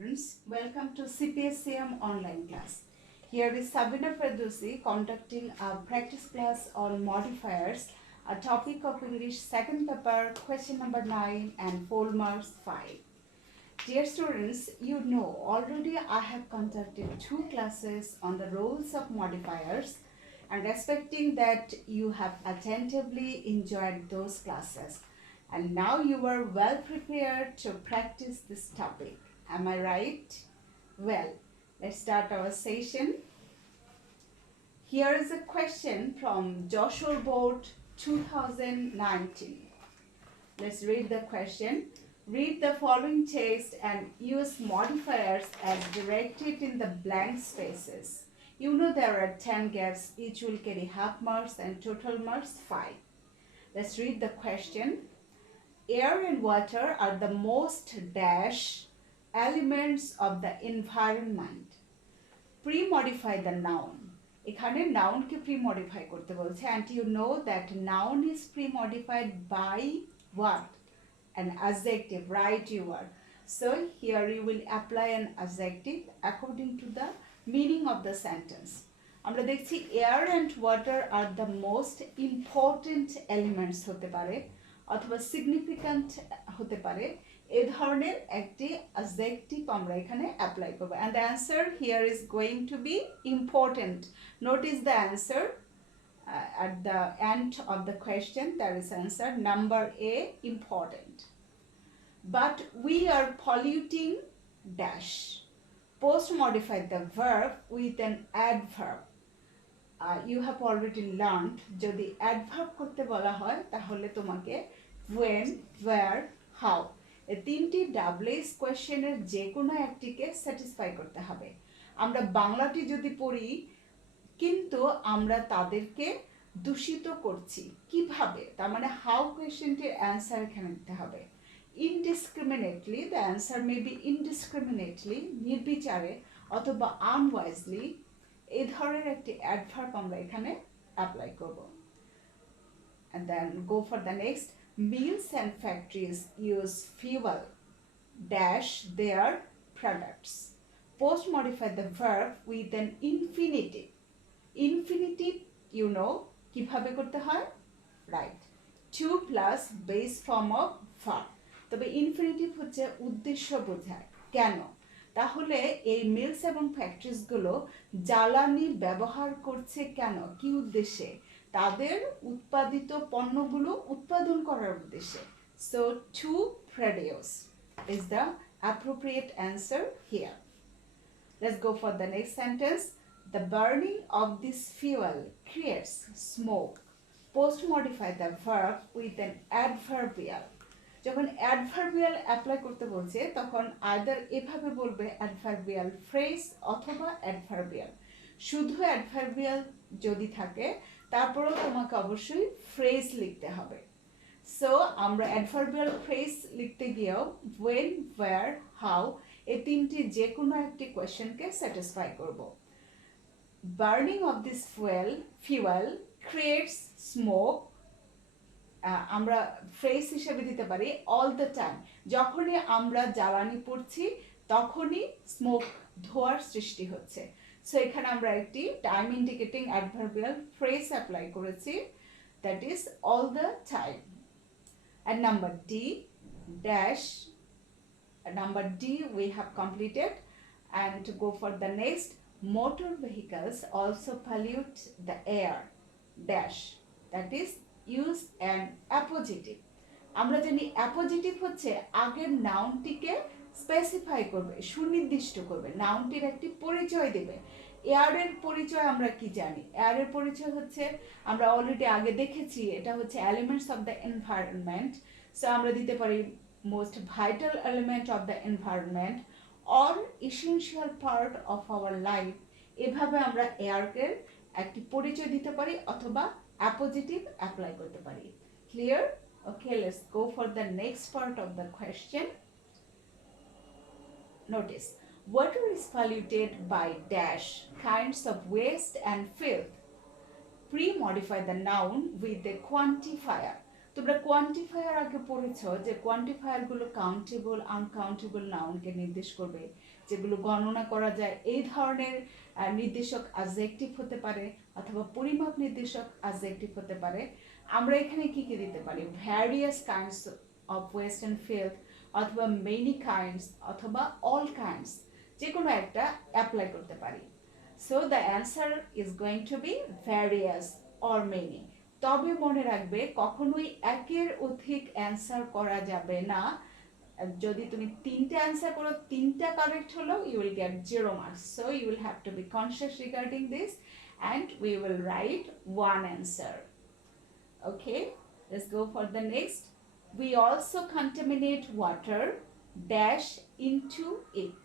Students, welcome to CPSCM online class. Here is Sabina Ferdousi conducting a practice class on modifiers, a topic of English second paper, question number 9 and 4 marks 5. Dear students, you know already I have conducted 2 classes on the roles of modifiers and expecting that you have attentively enjoyed those classes and now you are well prepared to practice this topic. Am I right? Well, let's start our session. Here is a question from Joshua Board 2019. Let's read the question. Read the following text and use modifiers as directed in the blank spaces. You know there are 10 gaps, each will carry half marks and total marks 5. Let's read the question. Air and water are the most dash elements of the environment. Pre-modify the noun. এখানে noun কে pre-modify করতে বলছে and you know that noun is pre-modified by what? An adjective, right you are. So here you will apply an adjective according to the meaning of the sentence. আমরা দেখছি air and water are the most important elements হতে পারে অথবা significant হতে পারে এই ধরনের একটি adjective আমরা এখানে অ্যাপ্লাই করব and the answer here is going to be important. Notice the answer at the end of the question there is answer number A, important. But we are polluting dash. Post modify the verb with an adverb. You have already learned যদি adverb করতে বলা হয় তাহলে তোমাকে when, where, how এই তিনটি ডাবলএস কোশ্চেনের যে কোনো একটিকে স্যাটিসফাই করতে হবে। আমরা বাংলাটি যদি পড়ি কিন্তু আমরা তাদেরকে দূষিত করছি কিভাবে, তার মানে হাউ কোশ্চেনটির অ্যান্সার এখানে দিতে হবে। Indiscriminately, the answer may B indiscriminately, নির্বিচারে অথবা আনওয়াইজলি, এই ধরনের একটি অ্যাডভার্ব আমরা এখানে অ্যাপ্লাই করব। And then go for the next. Mills and factories use fuel dash their products. Post modify the verb with an infinitive. Infinitive you know কিভাবে করতে হয়, right, to plus base form of verb. তবে infinitive হচ্ছে উদ্দেশ্য বোঝায়। কেন? তাহলে এই মিলস এবং ফ্যাক্টরিজ গুলো জ্বালানি ব্যবহার করছে কেন, কি উদ্দেশ্যে? তাদের উৎপাদিত পণ্যগুলো উৎপাদন করার উদ্দেশ্যে। So to produce is the appropriate answer here. Let's go for the next sentence. The burning of this fuel creates smoke. Post modify the verb with an adverbial. যখন adverbial অ্যাপ্লাই করতে বলছে তখন either এভাবে বলবে adverbial phrase অথবা adverbial। শুধু adverbial যদি থাকে তারপরেও তোমাকে অবশ্যই ফ্রেজ লিখতে হবে। সো আমরা অ্যাডভার্বিয়াল ফ্রেজ লিখতে গিয়েও when, where, how এই তিনটি যে কোনো একটি কোয়েশ্চেনকে স্যাটিসফাই করব। Burning of this fuel creates smoke, আমরা ফ্রেজ হিসেবে দিতে পারি অল দ্য টাইম। যখনই আমরা জ্বালানি পড়ছি তখনই স্মোক, ধোঁয়ার সৃষ্টি হচ্ছে। সো এখানে আমরা একটি time indicating adverbial phrase apply করেছি, that is all the time. And number D dash, number D we have completed. And to go for the next, motor vehicles also pollute the air dash, that is use an appositive. আমরা জানি appositive হচ্ছে আগের নাউনটিকে specify করবে, সুনির্দিষ্ট করবে, নাউনটির একটি পরিচয় দেবে। এয়ারের পরিচয় আমরা কি জানি? এয়ারের পরিচয় হচ্ছে আমরা অলরেডি আগে দেখেছি, এটা হচ্ছে elements of the environment. So আমরা দিতে পারি most vital element of the environment or essential part of our life. এভাবে আমরা এয়ারকে একটি পরিচয় দিতে পারি অথবা অ্যাপোজিটিভ অ্যাপ্লাই করতে পারি। Clear? Okay, let's go for the next part of the question. Notice, water is polluted by dash kinds of waste and filth. Pre-modify the noun with a quantifier. তোমরা কোয়ান্টিফায়ার আগে পড়েছ যে কোয়ান্টিফায়ারগুলো countable uncountable নাউনকে নির্দেশ করবে, যেগুলো গণনা করা যায়। এই ধরনের নির্দেশক অ্যাডজেক্টিভ হতে পারে অথবা পরিমাপ নির্দেশক অ্যাডজেক্টিভ হতে পারে। আমরা এখানে কি কি দিতে পারি? Various kinds of waste and field অথবা মেনি কাইন্ডস অথবা অল কাইন্ডস, যে কোনো একটা অ্যাপ্লাই করতে পারি। So the answer is going to be various or many. তবে মনে রাখবে কখনোই একের অধিক অ্যান্সার করা যাবে না। যদি তুমি তিনটা অ্যান্সার করো, তিনটা কারেক্ট হলো, you will get 0 marks. So you will have to be conscious regarding this and we will write one answer. Okay, let's go for the next. We also contaminate water dash into it.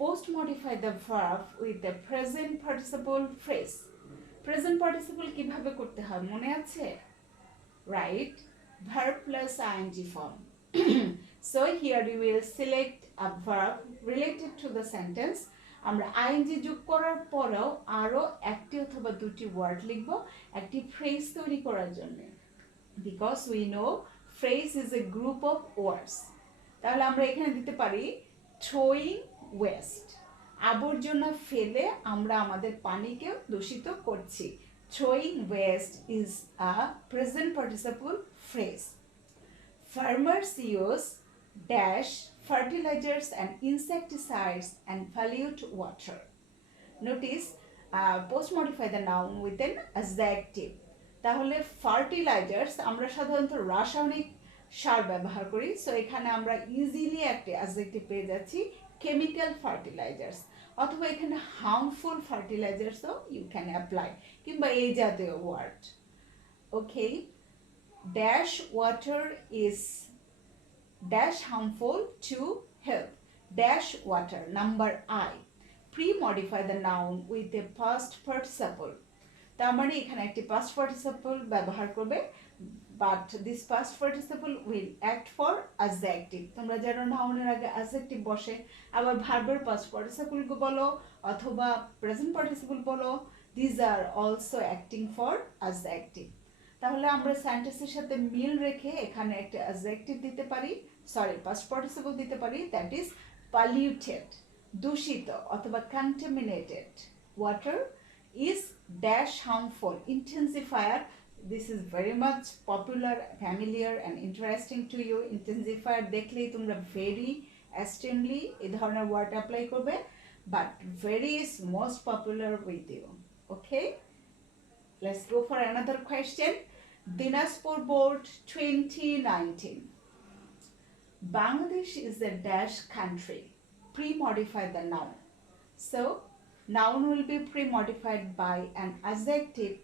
Post modify the verb with the present participle phrase. Present participle কিভাবে করতে হয় মনে আছে? Right, verb plus ing form. So here we will select a verb related to the sentence. আমরা ing যোগ করার পরেও আরো একটি অথবা দুটি ওয়ার্ড লিখব একটি ফ্রেজ তৈরি করার জন্য, because we know phrase is a group of words. তাহলে আমরা এখানে দিতে পারি থ্রোয়িং ওয়েস্ট, আবর্জনা ফেলে আমরা আমাদের পানিকেও দূষিত করছি। Throwing waste is a present participle phrase. Farmers use dash fertilizers and insecticides and pollute water. Notice post modify the noun with an adjective. তাহলে ফার্টিলাইজার্স আমরা সাধারণত রাসায়নিক সার ব্যবহার করি, সো এখানে আমরা ইজিলি একটা অ্যাডজেক্টিভ পেয়ে যাচ্ছি কেমিক্যাল ফার্টিলাইজার্স, অথবা এখানে হার্মফুল ফার্টিলাইজার্সও ইউ ক্যান অ্যাপ্লাই, কিংবা এই জাতীয় word. Okay, dash water is dash harmful to health, dash water number I. Pre-modify the noun with a past participle. তার মানে এখানে একটি past participle ব্যবহার করবে, but this past participle will act for adjective. তোমরা জানো নাউনের আগে adjective বসে, আবার ভার্বের past participle বলো অথবা present participle বলো, these are also acting for adjective. তাহলে আমরা সেন্টেন্সের সাথে মিল রেখে এখানে একটা adjective দিতে পারি, সরি past participle দিতে পারি, that is polluted, দূষিত অথবা contaminated. Water is dash harmful. Intensifier, this is very much popular, familiar and interesting to you. Intensifier দেখলেই তোমরা very extremely এই ধরনের ওয়ার্ড অ্যাপ্লাই করবে, but very is most popular with you. Okay, let's go for another question. Dinaspur Board 2019. Bangladesh is a dash country. Pre-modify the noun. So noun will be pre-modified by an adjective.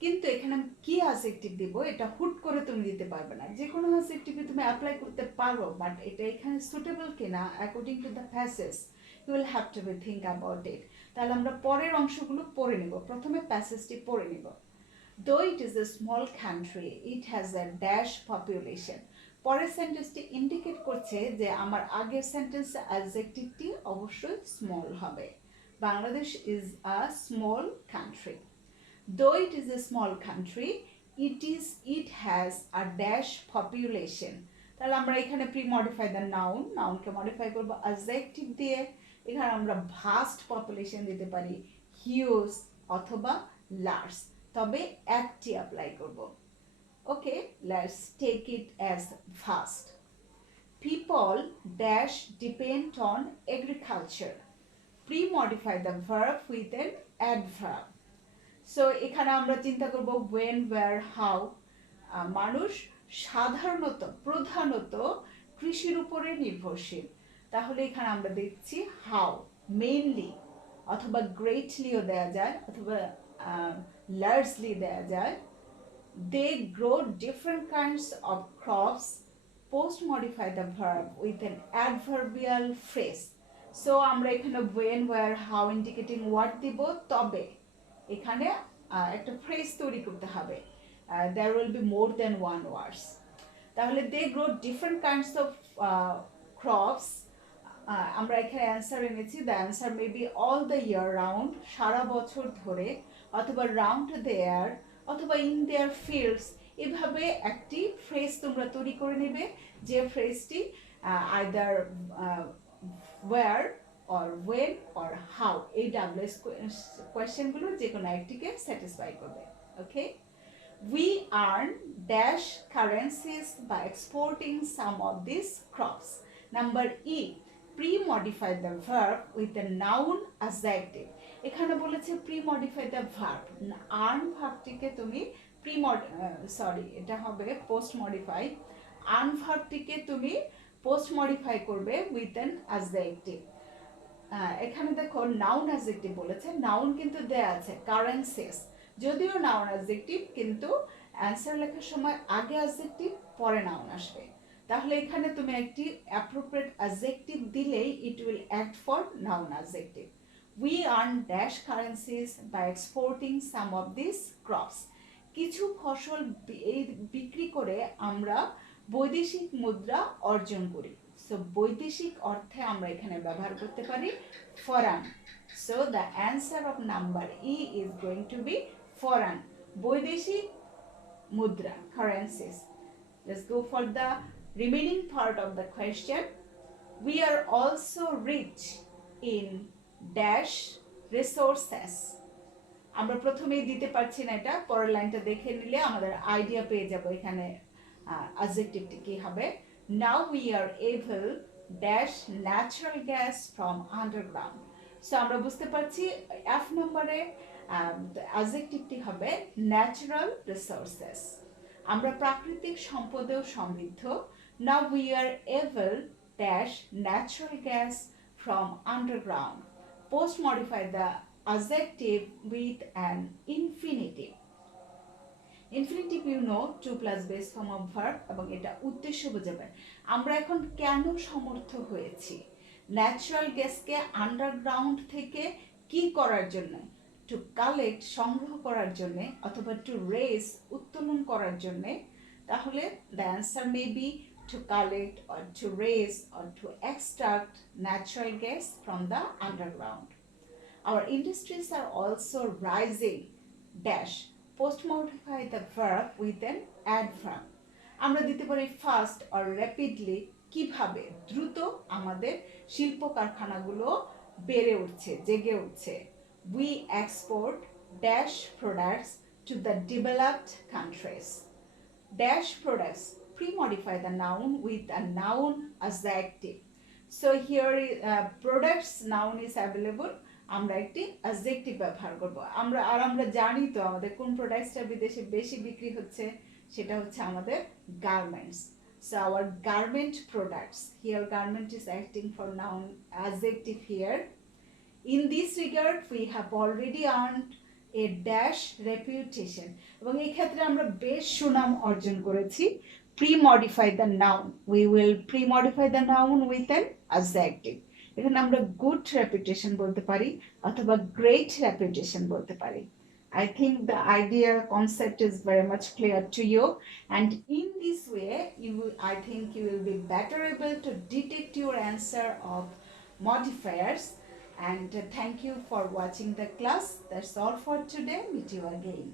কিন্তু এখানে আমি কি adjective দিব এটা হুট করে তুমি দিতে পারবে না, যে কোনো অ্যাডজেক্টিভে তুমি অ্যাপ্লাই করতে পারো, বাট এটা এখানে সুটেবল কিনা according to the passage you will have to be think about it. তাহলে আমরা পরের অংশগুলো পড়ে নেব, প্রথমে প্যাসেজটি পড়ে নেব। Though it is a small country, it has a dash population. পরের সেন্টেন্সটি ইন্ডিকেট করছে যে আমার আগের সেন্টেন্সে অ্যাডজেক্টিভটি অবশ্যই স্মল হবে। Bangladesh is a small country. Though it is a small country, it has a dash population. তাহলে আমরা এখানে pre-modify the noun, নাউনকে মডিফাই করব অ্যাডজেক্টিভ দিয়ে। এখানে আমরা ভাস্ট পপুলেশন দিতে পারি, হিউজ অথবা লার্জ, তবে একটি অ্যাপ্লাই করব। Okay, let's take it as vast. People dash depend on agriculture. Pre-modify the verb with an adverb. So এখানে আমরা চিন্তা করব when, where, how. মানুষ সাধারণত প্রধানত কৃষির উপরে নির্ভরশীল, তাহলে এখানে আমরা দেখছি how, mainly অথবা greatlyও দেয়া যায় অথবা largely দেয়া যায়। They grow different kinds of crops. Post modify the verb with an adverbial phrase. So আমরা এখানে when, where, how indicating what দিব, তবে এখানে একটা ফ্রেজ তৈরি করতে হবে, there will be more than one words. তাহলে they grow different kinds of crops. আমরা এখানে অ্যান্সার এনেছি, the answer may be all the year round, সারা বছর ধরে, অথবা round the year, অথবা in their fields এভাবে একটি ফ্রেজ তোমরা তৈরি করে নেবে যে ফ্রেজটি either where or when or how এই ডাব্লিউএস কোয়েশ্চেনগুলোর যে কোনো একটিকে স্যাটিসফাই করবে। ওকে, we earn dash currencies by exporting some of these crops. Number E, pre-modify the verb with the noun adjective. এখানে বলেছে pre-modify the verb, earn ভার্বটিকে তুমি এটা হবে post modify, earn ভার্বটিকে তুমি post modify করবে with an adjective. এখানে দেখো noun adjective বলেছে, নাউন কিন্তু দেয়া আছে কারেন্সিস, যদিও নাউন অ্যাডজেক্টিভ কিন্তু অ্যান্সার লেখার সময় আগে অ্যাডজেক্টিভ পরে নাউন আসবে। তাহলে এখানে তুমি একটি অ্যাপ্রোপ্রিয়েট অ্যাডজেক্টিভ দিলেই it will act for noun adjective. We earn dash currencies by exporting some of this crops. কিছু ফসল বিক্রি করে আমরা বৈদেশিক মুদ্রা অর্জন করি। সো বৈদেশিক অর্থে আমরা এখানে ব্যবহার করতে পারি foreign. So the answer of number E is going to be foreign, বৈদেশিক মুদ্রা, currencies. Let's go for the remaining part of the question. We are also rich in dash resources. আমরা প্রথমেই দিতে পারছি না, এটা পরের লাইনটা দেখে নিলে আমাদের আইডিয়া পেয়ে যাব এখানে অ্যাডজেক্টিভটি কি হবে। Now we are able dash natural gas from underground. So আমরা বুঝতে পারছি এফ নম্বরে অ্যাডজেক্টিভটি হবে ন্যাচারাল রিসোর্সেস। আমরা প্রাকৃতিক সম্পদেও সমৃদ্ধ। Now we are able dash natural gas from underground. Post modify the adjective with an infinitive. Infinitive you know to plus base form of verb, এবং এটা উদ্দেশ্য বোঝাবে আমরা এখন কেন সমর্থ হয়েছি। ন্যাচারাল গ্যাসকে আন্ডারগ্রাউন্ড থেকে কি করার জন্য, টু কালেক্ট সংগ্রহ করার জন্য, অথবা টু রেজ উত্তোলন করার জন্য। তাহলে the answer may be to collect or to raise or to extract natural gas from the underground. Our industries are also rising dash post modify the verb with an adverb. আমরা দিতে পারি fast or rapidly, কিভাবে দ্রুত আমাদের শিল্প কারখানাগুলো বেড়ে উঠছে, জেগে উঠছে। We export dash products to the developed countries. Dash products pre-modify the noun with a noun adjective. So here products noun is available, আমরা একটি adjective ব্যবহার করব। আমরা জানি তো আমাদের কোন প্রোডাক্টসটা বিদেশে বেশি বিক্রি হচ্ছে, সেটা হচ্ছে আমাদের garments. So our garment products, here garment is acting for noun adjective here. In this regard we have already earned a dash reputation, এবং এই ক্ষেত্রে আমরা বেশ সুনাম অর্জন করেছি। pre-modify the noun, we will pre-modify the noun with an adjective. এখানে আমরা good reputation বলতে পারি অথবা great reputation বলতে পারি। I think the idea concept is very much clear to you, and in this way I think you will be better able to detect your answer of modifiers. And thank you for watching the class. That's all for today. Meet you again.